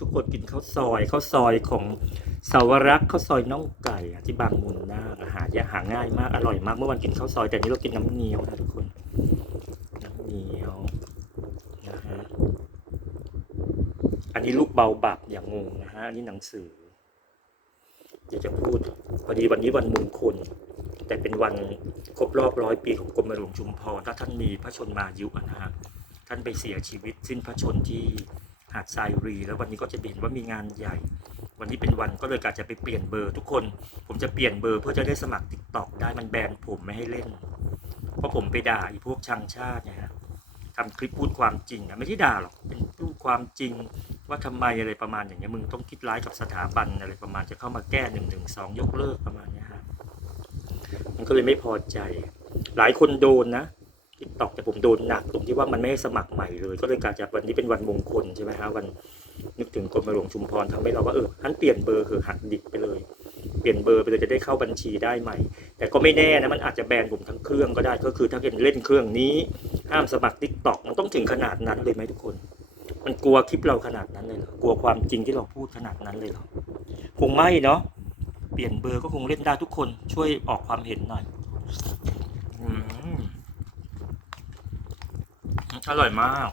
ทุกคนกินข้าวซอยข้าวซอยของสาวรักษ์ข้าวซอยน่องไก่ที่บางมุนนาอาหารยากหาง่ายมากอร่อยมากเมื่อวันกินข้าวซอยแต่นี้เรากินน้ำเงี้ยวนะทุกคนน้ำเงี้ยวนะฮะอันนี้ลูกเบาบับอย่างงงนะฮะอันนี้หนังสือเดี๋ยวจะพูดพอดีวันนี้วันมงคลแต่เป็นวันครบรอบร้อยปีของกรมหลวงชุมพรถ้าท่านมีพระชนมายุนะฮะท่านไปเสียชีวิตสิ้นพระชนที่ หาดทรายรี แล้ววันนี้ก็จะเห็นว่ามีงานใหญ่ วันนี้เป็นวันก็เลยกะจะไปเปลี่ยนเบอร์ทุกคน ผมจะเปลี่ยนเบอร์เพื่อจะได้สมัครติ๊กต็อกได้มันแบนผมไม่ให้เล่น เพราะผมไปด่าไอีพวกชังชาติเนี่ยฮะทำคลิปพูดความจริงอะไม่ได้ด่าหรอกเป็นพูดความจริงว่าทำไมอะไรประมาณอย่างเงี้ยมึงต้องคิดร้ายกับสถาบันอะไรประมาณจะเข้ามาแก้หนึ่งหนึ่งสองยกเลิกประมาณเนี้ยฮะมันก็เลยไม่พอใจ หลายคนโดนนะ ทิกตอกแต่ผมโดนหนักตรงที่ว่ามันไม่ให้สมัครใหม่เลย ก็เลยกาจะวันนี้เป็นวันมงคลใช่ไหมฮะวันนึกถึงกรมหลวงชุมพรทำให้เราว่าเออท่านเปลี่ยนเบอร์เหอะหักดิบไปเลย เปลี่ยนเบอร์ไปเลยจะได้เข้าบัญชีได้ใหม่ แต่ก็ไม่แน่นะมันอาจจะแบนผมทั้งเครื่องก็ได้ก็คือถ้าเกิดเล่นเครื่องนี้ ห้ามสมัครทิกตอกมันต้องถึงขนาดนั้นเลยไหมทุกคน มันกลัวคลิปเราขนาดนั้นเลยเหรอกลัวความจริงที่เราพูดขนาดนั้นเลยเหรอคงไม่เนาะเปลี่ยนเบอร์ก็คงเล่นได้ทุกคนช่วยออกความเห็นหน่อยอืม อร่อยมาก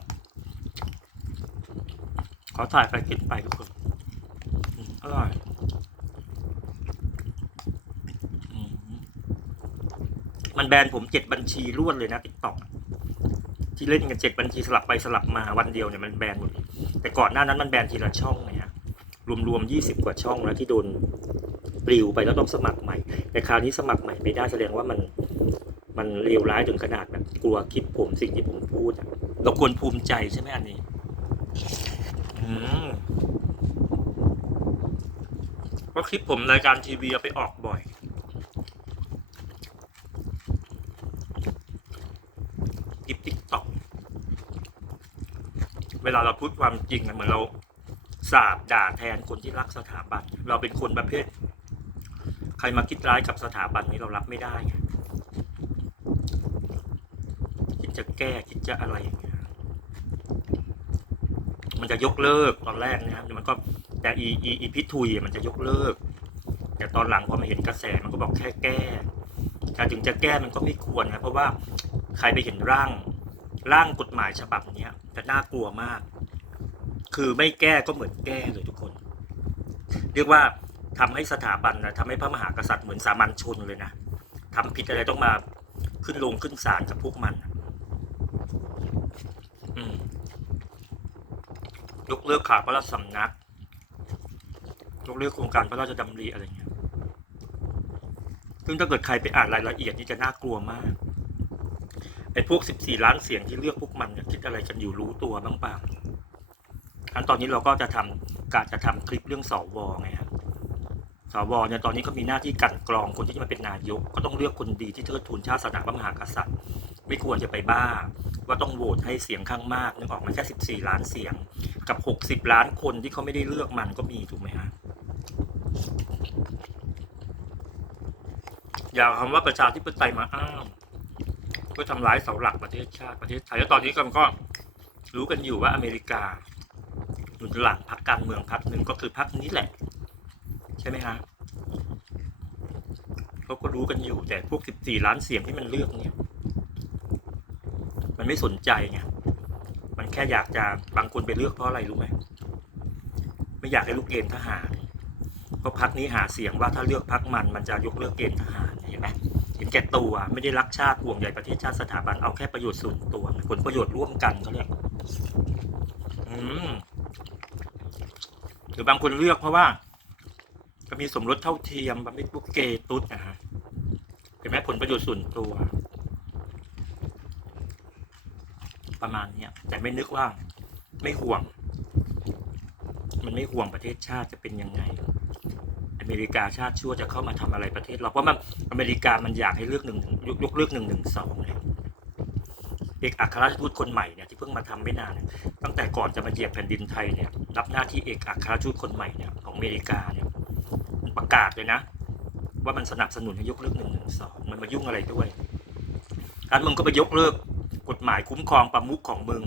ขอถ่ายไปกินไปทุกคนอร่อยมันแบนผมเจ็ดบัญชีรวดเลยนะติ๊กต็อกที่เล่นกันเจ็ดบัญชีสลับไปสลับมาวันเดียวเนี่ยมันแบนหมดแต่ก่อนหน้านั้นมันแบนทีละช่องเนี่ยรวมๆยี่สิบกว่าช่องแล้วที่โดนปลิวไปแล้วต้องสมัครใหม่ แต่คราวนี้สมัครใหม่ไม่ได้แสดงว่ามัน มันเลวร้ายถึงขนาดแบบกลัวคลิปผมสิ่งที่ผมพูดอะเราควรภูมิใจใช่ไหมอันนี้เพราะคลิปผมรายการทีวีเอาไปออกบ่อย คลิปติ๊กต็อกเวลาเราพูดความจริงเหมือนเราสาบด่าแทนคนที่รักสถาบัน เราเป็นคนประเภท ใครมาคิดร้ายกับสถาบันนี้เรารับไม่ได้ คิดจะแก้คิดจะอะไรอย่างเงี้ยมันจะยกเลิกตอนแรกนะครับมันก็แต่อีอีอีพิทุยมันจะยกเลิก แต่ตอนหลังพอมาเห็นกระแสมันก็บอกแค่แก้แต่ถึงจะแก้มันก็ไม่ควรนะเพราะว่าใครไปเห็นร่างร่างกฎหมายฉบับเนี้ยจะน่ากลัวมาก คือไม่แก้ก็เหมือนแก้เลยทุกคน เรียกว่าทำให้สถาบันนะทำให้พระมหากษัตริย์เหมือนสามัญชนเลยนะทำผิดอะไรต้องมา ขึ้นลงขึ้นศาลกับพวกมันอืมยกเลิกข่าวพระราชสำนัก ยกเลิกโครงการพระราชดำริอะไรเงี้ย ซึ่งถ้าเกิดใครไปอ่านรายละเอียดนี่จะน่ากลัวมาก ไอ้พวก14ล้านเสียงที่เลือกพวกมันเนี่ยคิดอะไรกันอยู่รู้ตัวบ้างเปล่าอันตอนนี้เราก็จะทำการจะทำคลิปเรื่องสวไงครับ สวเนี่ยตอนนี้เขามีหน้าที่กันกรองคนที่จะมาเป็นนายก ก็ต้องเลือกคนดีที่เทิดทูนชาติศาสนาพระมหากษัตริย์ ไม่ควรจะไปบ้า ว่าต้องโหวตให้เสียงข้างมากนึกออกไหมาแค่ 14 ล้านเสียง กับ 60 ล้านคนที่เขาไม่ได้เลือกมันก็มีถูกไหมฮะอย่าคำว่าประชาธิปไตยมาอ้างเพื่อทำร้ายเสาหลักประเทศชาติประเทศไทยแล้วตอนนี้กันก็รู้กันอยู่ว่าอเมริกาหนุนหลังพรรคการเมืองพรรคหนึ่งก็คือพรรคนี้แหละ ช่ไหมฮะเขาก็รู้กันอยู่ แต่พวก14ล้านเสียงที่มันเลือกเนี่ย มันไม่สนใจไงมันแค่อยากจะบางคนไปเลือกเพราะอะไรรู้ไหมไม่อยากให้ลูกเกณฑ์ทหารเพราะพักนี้หาเสียงว่าถ้าเลือกพักมันมันจะยกเลิกเกณฑ์ทหารเห็นไหมเห็นแก่ตัวไม่ได้รักชาติห่วงใยประเทศชาติสถาบันเอาแค่ประโยชน์ส่วนตัวผลประโยชน์ร่วมกันเขาเรียกหรือบางคนเลือกเพราะว่า มีสมรสเท่าเทียมบางทีพวกเกตุ๊ดนะฮะเห็นไหมผลประโยชน์ส่วนตัว ประมาณเนี้ยแต่ไม่นึกว่าไม่ห่วง มันไม่ห่วงประเทศชาติจะเป็นยังไง อเมริกาชาติชั่วจะเข้ามาทำอะไรประเทศเราเพราะมันอเมริกามันอยากให้เลือกหนึ่งยกยกเลือกหนึ่งหนึ่งสองเนี่ยเอกอัครราชทูตคนใหม่เนี่ยที่เพิ่งมาทำไม่นานเนี่ยตั้งแต่ก่อนจะมาเหยียบแผ่นดินไทยเนี่ยรับหน้าที่เอกอัครราชทูตคนใหม่เนี่ยของอเมริกาเนี่ย ประกาศเลยนะ ว่ามันสนับสนุนให้ยกเลิกหนึ่งหนึ่งสองมันมายุ่งอะไรด้วยการมึงก็ไปยกเลิกกฎหมายคุ้มครองประมุขของมึง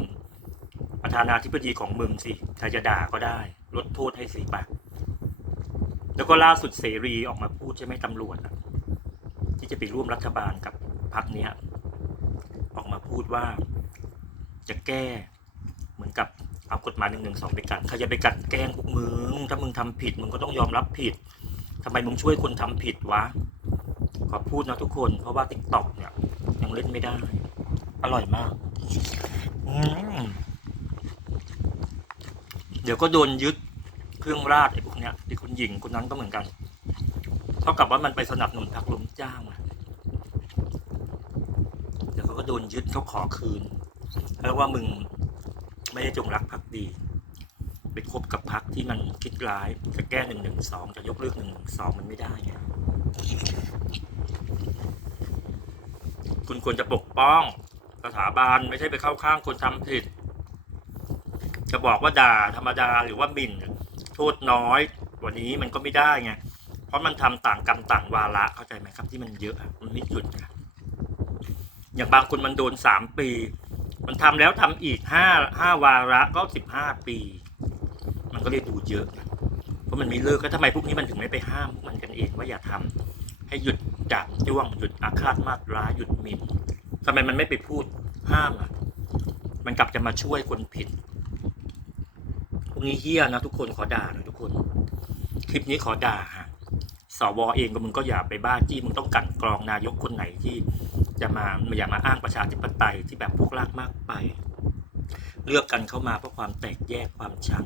ประธานาธิบดีของมึงสิใครจะด่าก็ได้ ลดโทษให้สิปะแล้วก็ล่าสุดเสรีออกมาพูดใช่ไหมตำรวจที่จะไปร่วมรัฐบาลกับพรรคเนี้ยออกมาพูดว่าจะแก้เหมือนกับเอากฎหมายหนึ่งหนึ่งสองไปกัดใครจะไปกัดแกล้งพวกมึง ถ้ามึงทำผิดมึงก็ต้องยอมรับผิด ทำไมมึงช่วยคนทำผิดวะ ขอพูดนะทุกคน เพราะว่าติ๊กต็อกเนี่ย ยังเล่นไม่ได้ อร่อยมากเดี๋ยวก็โดนยึดเครื่องราชไอ้พวกเนี้ยที่คุณหญิงคนนั้นก็เหมือนกัน เท่ากับว่ามันไปสนับสนุนพรรคล้มเจ้าอะเดี๋ยวเขาก็โดนยึดเขาขอคืนแล้วว่ามึงไม่ได้จงรักภักดี ไปคบกับพรรคที่มันคิดร้าย จะแก้หนึ่งหนึ่งสองจะยกเลิกหนึ่งหนึ่งสองมันไม่ได้ไงคุณควรจะปกป้องสถาบันไม่ใช่ไปเข้าข้างคนทำผิด จะบอกว่าด่าธรรมดาหรือว่าหมิ่นโทษน้อยกว่านี้มันก็ไม่ได้ไงเพราะมันทำต่างกรรมต่างวาระเข้าใจไหมครับ ที่มันเยอะมันไม่หยุดอย่างบางคนมันโดนสามปี มันทำแล้วทำอีกห้าห้าวาระก็สิบห้าปี ก็เลยดูเยอะเพราะมันม่เลิกแล้วทำไมพวกนี้มันถึงไม่ไปห้ามมันกันเองว่าอย่าทำให้หยุดจับจ้วงหยุดอาฆาตมาตร้ายหยุดหมิ่นทำไมมันไม่ไปพูดห้ามอะ มันกลับจะมาช่วยคนผิดพวกนี้เฮี้ยนะทุกคนขอด่านะทุกคน คลิปนี้ขอด่าฮะสวเองก็มึงก็อย่าไปบ้าจี้มึงต้องกันกรองนายกคนไหนที่จะมาอย่ามาอ้างประชาธิปไตยที่แบบพวกลากมากไป เลือกกันเข้ามาเพราะความแตกแยกความชัง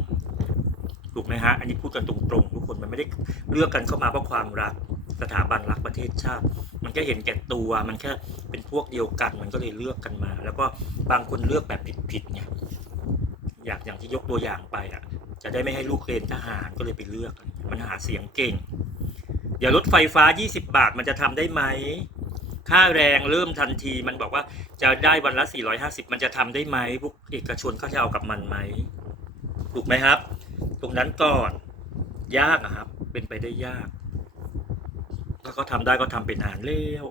ถูกไหมฮะ อันนี้พูดกันตรงๆทุกคนมันไม่ได้เลือกกันเข้ามาเพราะความรักสถาบันรักประเทศชาติ มันแค่เห็นแก่ตัวมันแค่เป็นพวกเดียวกันมันก็เลยเลือกกันมา แล้วก็บางคนเลือกแบบผิดๆไงอยากอย่างที่ยกตัวอย่างไปอะ จะได้ไม่ให้ลูกเรียนทหารก็เลยไปเลือก มันหาเสียงเก่ง เดี๋ยวรถไฟฟ้า 20 บาทมันจะทำได้ไหมค่าแรงเริ่มทันทีมันบอกว่าจะได้วันละ 450 มันจะทำได้ไหมพวกเอกชนเขาจะเอากับมันไหมถูกไหมครับ ตรงนั้นก่อน ยากนะครับ เป็นไปได้ยาก ถ้าเขาทำได้ก็ทำเป็นอานเร็ว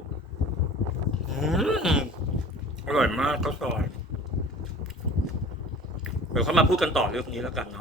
อืมอร่อยมากก็ซอย เดี๋ยวเขามาพูดกันต่อเรื่องนี้แล้วกันเนาะ